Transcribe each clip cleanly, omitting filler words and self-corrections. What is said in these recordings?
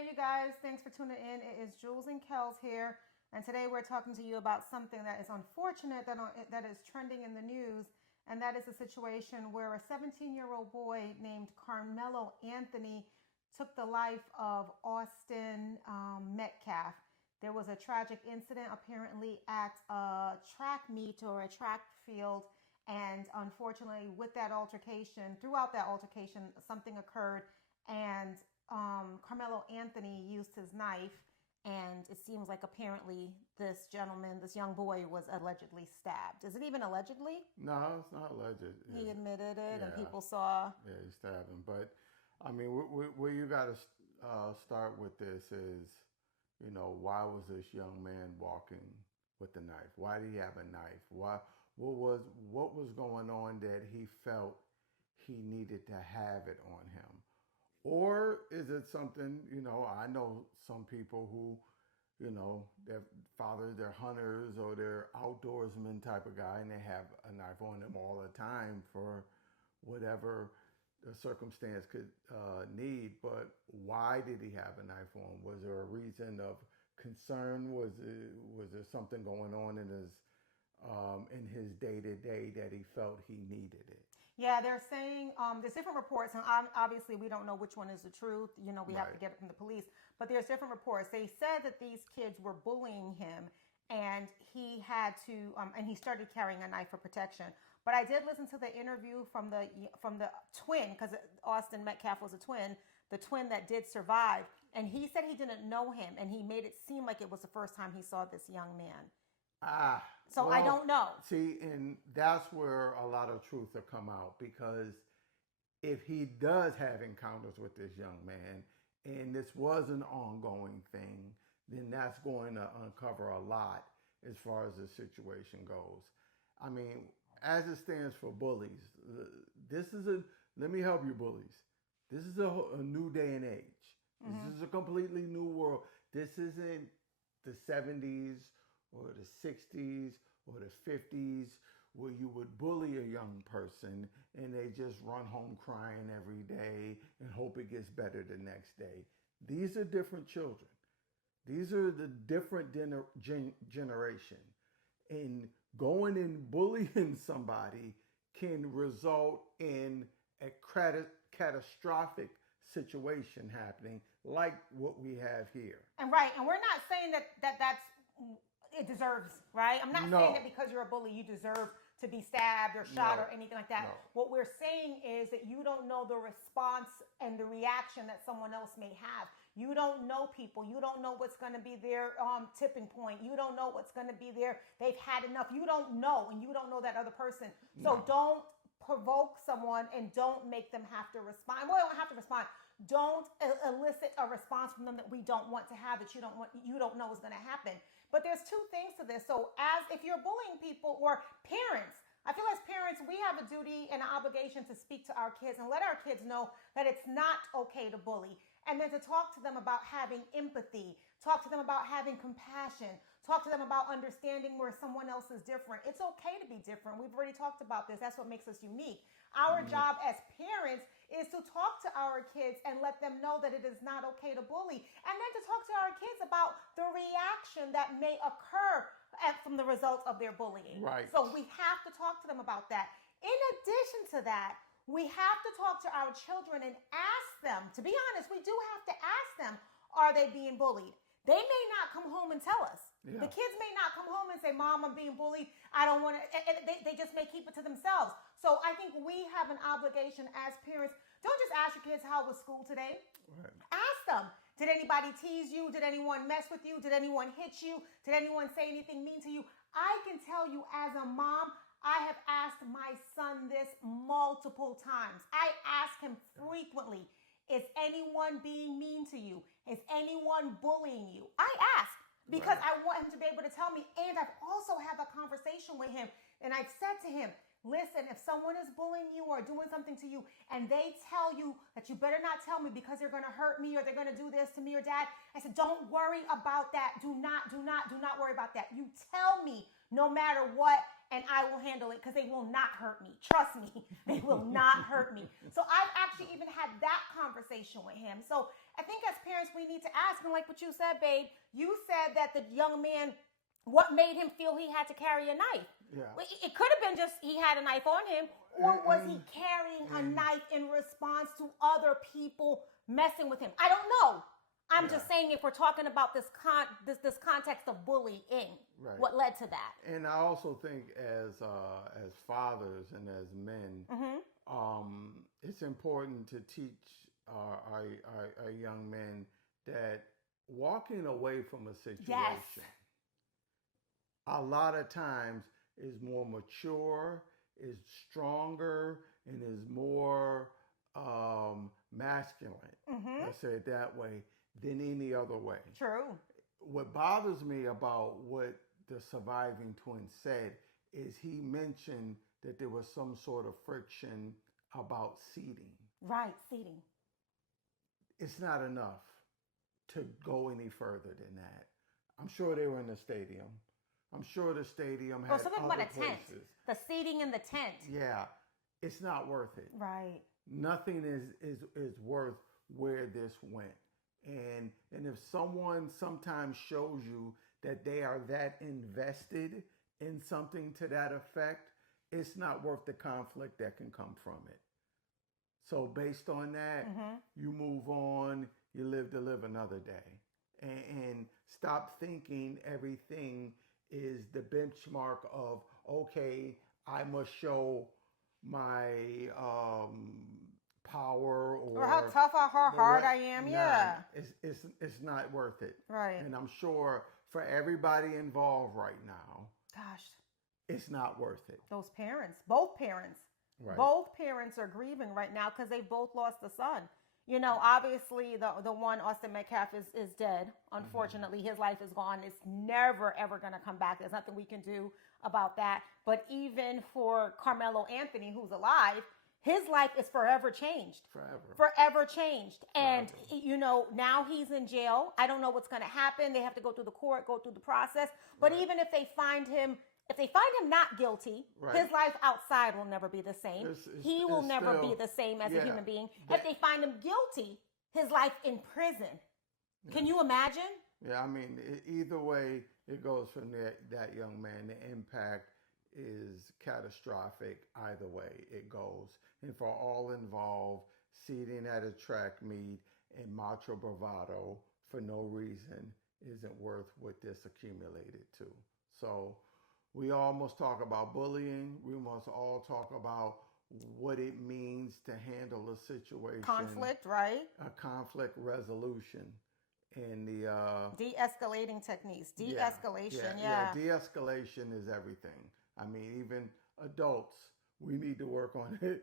Hey, you guys, thanks for tuning in. It is Jules and Kelz here, and today we're talking to you about something that is unfortunate that is trending in the news, and that is a situation where a 17-year-old boy named Karmelo Anthony took the life of Austin Metcalf. There was a tragic incident apparently at a track meet or a track field, and unfortunately, throughout that altercation, something occurred, and Karmelo Anthony used his knife, and it seems like apparently this young boy, was allegedly stabbed. Is it even allegedly? No, it's not alleged. He admitted it, and people saw. Yeah, he stabbed him. But I mean, where you got to start with this is, why was this young man walking with the knife? Why did he have a knife? What was going on that he felt he needed to have it on him? Or is it something, I know some people who, their fathers, they're hunters or they're outdoorsman type of guy, and they have a knife on them all the time for whatever the circumstance could need. But why did he have a knife on? Was there a reason of concern? Was there something going on in his day-to-day that he felt he needed it? Yeah, they're saying there's different reports, and obviously we don't know which one is the truth. We have to get it from the police. But there's different reports. They said that these kids were bullying him, and he had to, and he started carrying a knife for protection. But I did listen to the interview from the twin, because Austin Metcalf was a twin, the twin that did survive, and he said he didn't know him, and he made it seem like it was the first time he saw this young man. So I don't know. See, and that's where a lot of truth will come out, because if he does have encounters with this young man and this was an ongoing thing, then that's going to uncover a lot as far as the situation goes. I mean, as it stands for bullies, let me help you, bullies. This is a new day and age. Mm-hmm. This is a completely new world. This isn't the 70s or the 60s or the 50s where you would bully a young person and they just run home crying every day and hope it gets better the next day. These are different children. These are the different generation. And going and bullying somebody can result in a catastrophic situation happening like what we have here. And we're not saying that's it deserves, right? I'm not saying that because you're a bully, you deserve to be stabbed or shot or anything like that. No. What we're saying is that you don't know the response and the reaction that someone else may have. You don't know people. You don't know what's going to be their tipping point. You don't know what's going to be there. They've had enough. You don't know, and you don't know that other person. So don't provoke someone and don't make them have to respond. Well, they don't have to respond. Don't elicit a response from them that we don't want to have, that you don't know is going to happen. But there's two things to this. So if you're bullying people or parents, I feel as parents, we have a duty and an obligation to speak to our kids and let our kids know that it's not okay to bully. And then to talk to them about having empathy, talk to them about having compassion, talk to them about understanding where someone else is different. It's okay to be different. We've already talked about this. That's what makes us unique. Our job as parents is to talk to our kids and let them know that it is not okay to bully. And then to talk to our kids about the reaction that may occur from the results of their bullying. Right. So we have to talk to them about that. In addition to that, we have to talk to our children and ask them, to be honest, we do have to ask them, are they being bullied? They may not come home and tell us. Yeah. The kids may not come home and say, Mom, I'm being bullied. I don't want to. And they just may keep it to themselves. So I think we have an obligation as parents. Don't just ask your kids, how was school today? Right. Ask them, did anybody tease you? Did anyone mess with you? Did anyone hit you? Did anyone say anything mean to you? I can tell you as a mom, I have asked my son this multiple times. I ask him frequently, is anyone being mean to you? Is anyone bullying you? I ask because I want him to be able to tell me. And I've also had a conversation with him. And I've said to him, listen, if someone is bullying you or doing something to you and they tell you that you better not tell me because they're going to hurt me or they're going to do this to me or dad, I said, don't worry about that. Do not worry about that. You tell me no matter what, and I will handle it because they will not hurt me. Trust me, they will not hurt me. So I've actually even had that conversation with him. So I think as parents, we need to ask, and like what you said, babe, you said that the young man, what made him feel he had to carry a knife? Yeah. It could have been just he had a knife on him, or was he carrying a knife in response to other people messing with him? I don't know. I'm just saying, if we're talking about this context of bullying, what led to that? And I also think as fathers and as men, it's important to teach our young men that walking away from a situation, a lot of times is more mature, is stronger, and is more masculine. Let's say it that way, than any other way. True. What bothers me about what the surviving twin said is he mentioned that there was some sort of friction about seating. Right, seating. It's not enough to go any further than that. I'm sure they were in the stadium. I'm sure the stadium had something other about a tent. places. The seating in the tent. Yeah, it's not worth it. Right. Nothing is worth where this went. And if someone sometimes shows you that they are that invested in something to that effect, it's not worth the conflict that can come from it. So based on that, you move on, you live to live another day. And stop thinking everything is the benchmark of, okay, I must show my power or how tough or how hard I am. It's not worth it. Right. And I'm sure for everybody involved right now, gosh, it's not worth it. Those parents, both parents, both parents are grieving right now because they both lost a son. You know, obviously the one, Austin Metcalf, is dead. Unfortunately, his life is gone. It's never, ever going to come back. There's nothing we can do about that. But even for Karmelo Anthony, who's alive, his life is forever changed. Forever changed. And, you know, now he's in jail. I don't know what's going to happen. They have to go through the court, go through the process. But even if they find him not guilty, his life outside will never be the same. He will never be the same as a human being. If they find him guilty, his life in prison. Can you imagine? Yeah, I mean, either way it goes from that young man, the impact is catastrophic either way it goes. And for all involved, seating at a track meet and macho bravado for no reason isn't worth what this accumulated to. So we all must talk about bullying. We must all talk about what it means to handle a situation. Conflict, right? A conflict resolution. And the de-escalating techniques. De-escalation, de-escalation is everything. I mean, even adults, we need to work on it.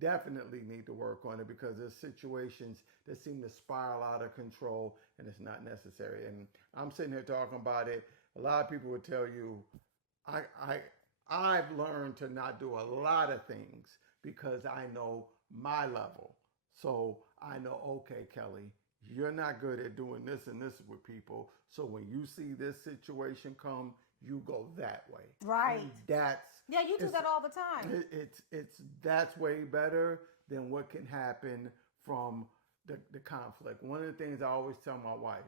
Definitely need to work on it because there's situations that seem to spiral out of control and it's not necessary. And I'm sitting here talking about it. A lot of people would tell you, I've learned to not do a lot of things because I know my level. So I know, okay, Kelly, you're not good at doing this and this with people. So when you see this situation come, you go that way. Right. And you do that all the time. That's way better than what can happen from the conflict. One of the things I always tell my wife,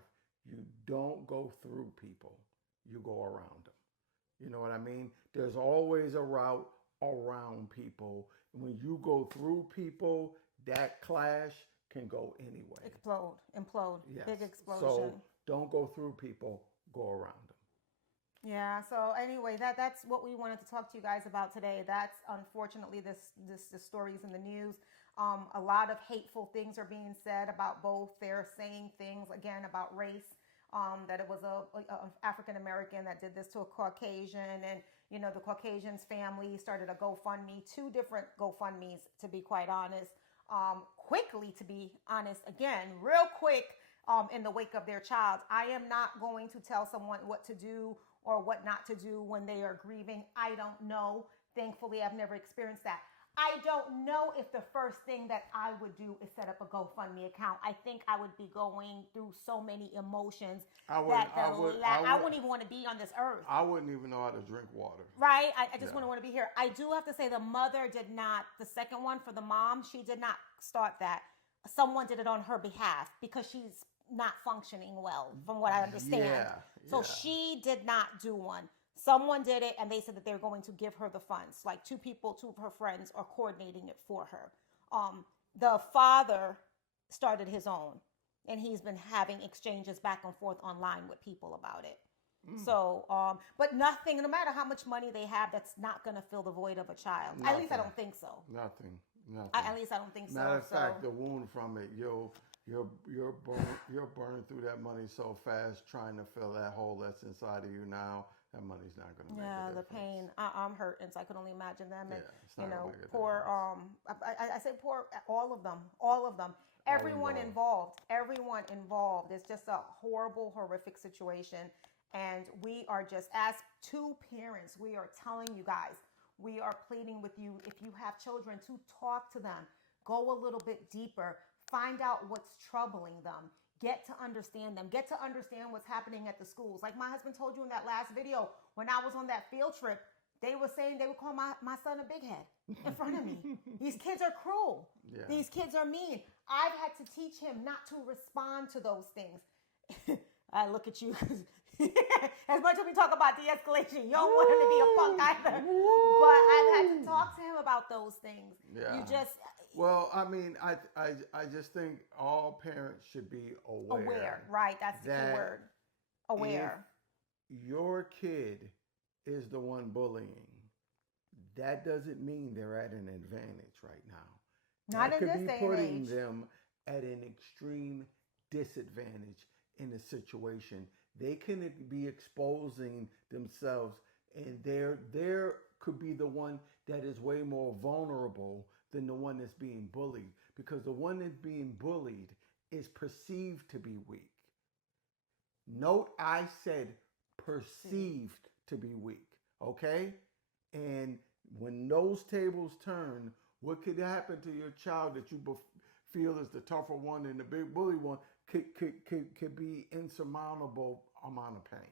you don't go through people, you go around them. You know what I mean? There's always a route around people. When you go through people, that clash can go anyway. Implode. Yes. Big explosion. So don't go through people, go around them. Yeah. So anyway, that's what we wanted to talk to you guys about today. That's unfortunately the stories in the news. A lot of hateful things are being said about both. They're saying things again about race. That it was a African American that did this to a Caucasian, and you know the Caucasian's family started a GoFundMe, 2 different GoFundMes to be quite honest. Quickly, to be honest, again, real quick, in the wake of their child. I am not going to tell someone what to do or what not to do when they are grieving. I don't know. Thankfully, I've never experienced that. I don't know if the first thing that I would do is set up a GoFundMe account. I think I would be going through so many emotions I wouldn't even want to be on this earth. I wouldn't even know how to drink water. Right? I just wouldn't want to be here. I do have to say the mother did not, the second one for the mom, she did not start that. someone did it on her behalf because she's not functioning well, from what I understand. So she did not do one. Someone did it, and they said that they're going to give her the funds. Like two of her friends are coordinating it for her. The father started his own, and he's been having exchanges back and forth online with people about it. So, but nothing, no matter how much money they have, that's not going to fill the void of a child. Nothing. At least I don't think so. Nothing. At least I don't think so. Matter of fact, the wound from it, you're burned through that money so fast trying to fill that hole that's inside of you now. That money's not going to make a difference. The pain. I'm hurting, so I can only imagine them. And it's poor. I say poor. All of them. Everyone involved. It's just a horrible, horrific situation. And we are just, as two parents, we are telling you guys, we are pleading with you, if you have children, to talk to them, go a little bit deeper, find out what's troubling them, get to understand them, get to understand what's happening at the schools. Like my husband told you in that last video, when I was on that field trip, they were saying they would call my son a big head in front of me. These kids are cruel. Yeah. These kids are mean. I've had to teach him not to respond to those things. I look at you because as much as we talk about de-escalation, you don't want him to be a punk either. But I've had to talk to him about those things. Yeah. You just... Well, I mean, I just think all parents should be aware. Aware, right. That's the key word. Aware. If your kid is the one bullying, that doesn't mean they're at an advantage right now. Not in this day and age. That could be putting them at an extreme disadvantage in a situation. They can be exposing themselves, and there could be the one that is way more vulnerable than the one that's being bullied, because the one that's being bullied is perceived to be weak. Note I said perceived to be weak, okay? And when those tables turn, what could happen to your child that you feel is the tougher one and the big bully one could be insurmountable amount of pain.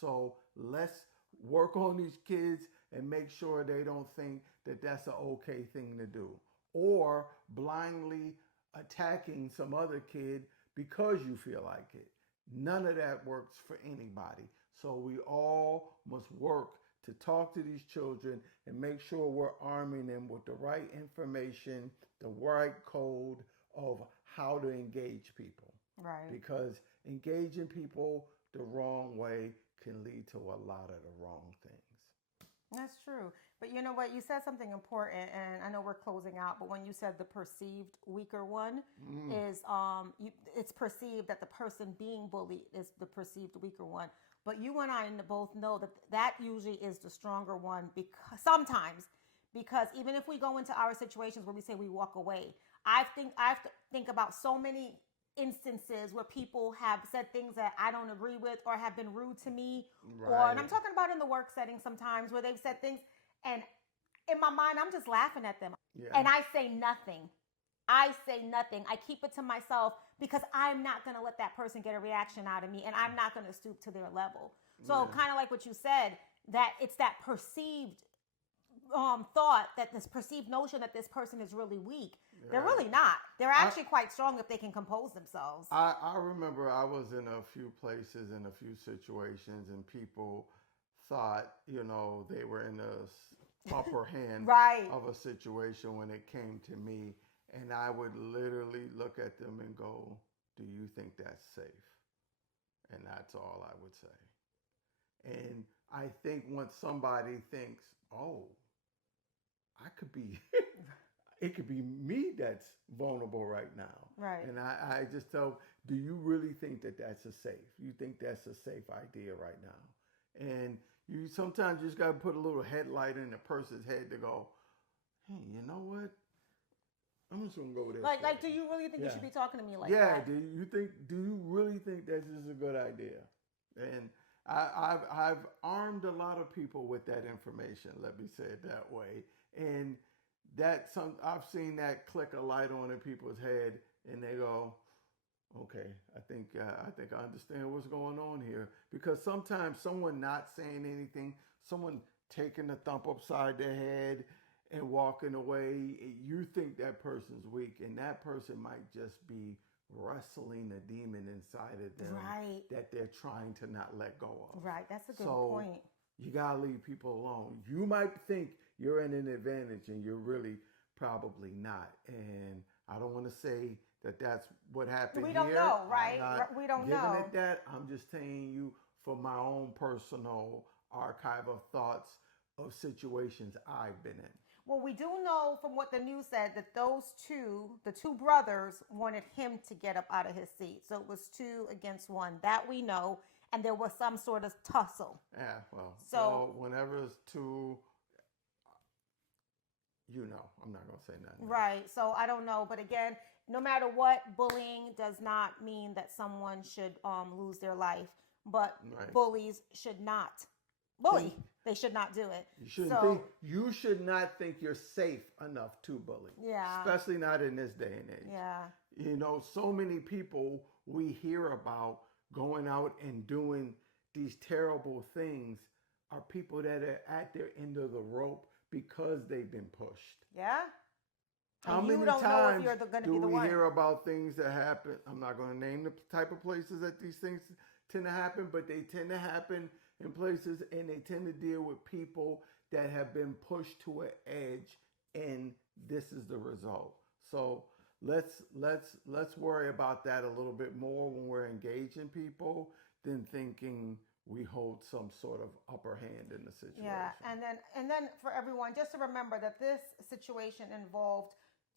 So let's work on these kids and make sure they don't think that that's an okay thing to do, or blindly attacking some other kid because you feel like it. None of that works for anybody. So we all must work to talk to these children and make sure we're arming them with the right information, the right code of how to engage people. Right. Because engaging people the wrong way can lead to a lot of the wrong things. That's true. But you know what? You said something important, and I know we're closing out, but when you said the perceived weaker one is, it's perceived that the person being bullied is the perceived weaker one. But you and I both know that usually is the stronger one, because sometimes, because even if we go into our situations where we say we walk away, I have to think about so many instances where people have said things that I don't agree with or have been rude to me. Right. And I'm talking about in the work setting sometimes where they've said things, and in my mind, I'm just laughing at them. Yeah. And I say nothing. I keep it to myself because I'm not going to let that person get a reaction out of me, and I'm not going to stoop to their level. So kind of like what you said, that it's that perceived thought, that this perceived notion that this person is really weak. Yeah. They're really not. They're actually quite strong if they can compose themselves. I remember I was in a few places, in a few situations, and people thought, they were in the upper hand right. of a situation when it came to me. And I would literally look at them and go, do you think that's safe? And that's all I would say. And I think once somebody thinks, oh, it could be me that's vulnerable right now. Right. And I just tell, do you really think that that's you think that's a safe idea right now? And sometimes you just got to put a little headlight in a person's head to go, hey, you know what? I'm just gonna go with this. Like, do you really think you should be talking to me like that? Yeah. Do you really think this is a good idea? And I've armed a lot of people with that information. Let me say it that way. And I've seen that click a light on in people's head, and they go, okay, I think I understand what's going on here. Because sometimes someone not saying anything, someone taking a thump upside their head, and walking away, you think that person's weak, and that person might just be wrestling a demon inside of them that they're trying to not let go of. Right, that's a good point. You gotta leave people alone. You might think you're in an advantage, and you're really probably not. And I don't want to say that that's what happened. We don't know, right? We don't know. Giving it that, I'm just telling you from my own personal archive of thoughts of situations I've been in. Well, we do know from what the news said that the two brothers wanted him to get up out of his seat. So it was 2 against 1. That we know. And there was some sort of tussle. Yeah, well, whenever it's 2, I'm not going to say nothing. Right. So I don't know. But again, no matter what, bullying does not mean that someone should lose their life. But bullies should not bully. They should not do it. You should not think you're safe enough to bully. Yeah. Especially not in this day and age. Yeah. So many people we hear about going out and doing these terrible things are people that are at their end of the rope because they've been pushed. Yeah. How many times do we hear about things that happen? I'm not going to name the type of places that these things tend to happen, but they tend to happen in places, and they tend to deal with people that have been pushed to an edge, and this is the result. So let's worry about that a little bit more when we're engaging people than thinking we hold some sort of upper hand in the situation. Yeah, and then for everyone, just to remember that this situation involved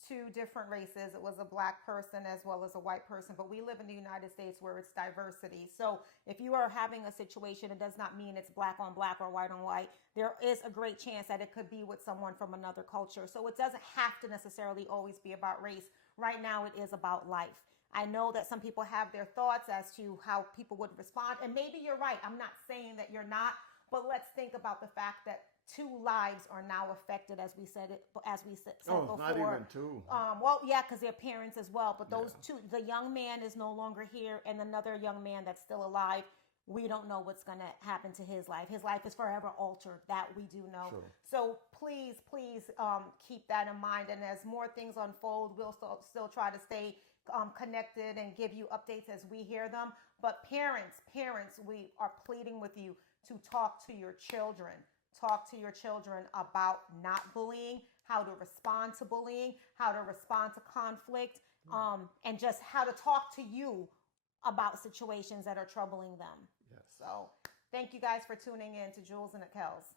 2 different races. It was a black person as well as a white person, but we live in the United States where it's diversity. So if you are having a situation, it does not mean it's black on black or white on white. There is a great chance that it could be with someone from another culture. So it doesn't have to necessarily always be about race. Right now, it is about life. I know that some people have their thoughts as to how people would respond, and maybe you're right. I'm not saying that you're not, but let's think about the fact that 2 lives are now affected, as we said before. Not even 2. Well, yeah, because they're parents as well. But those 2, the young man is no longer here, and another young man that's still alive. We don't know what's going to happen to his life. His life is forever altered. That we do know. Sure. So please, keep that in mind. And as more things unfold, we'll still try to stay connected and give you updates as we hear them. But parents, we are pleading with you to talk to your children. Talk to your children about not bullying, how to respond to bullying, how to respond to conflict, and just how to talk to you about situations that are troubling them. Yes. So thank you guys for tuning in to Jules and the Kelz.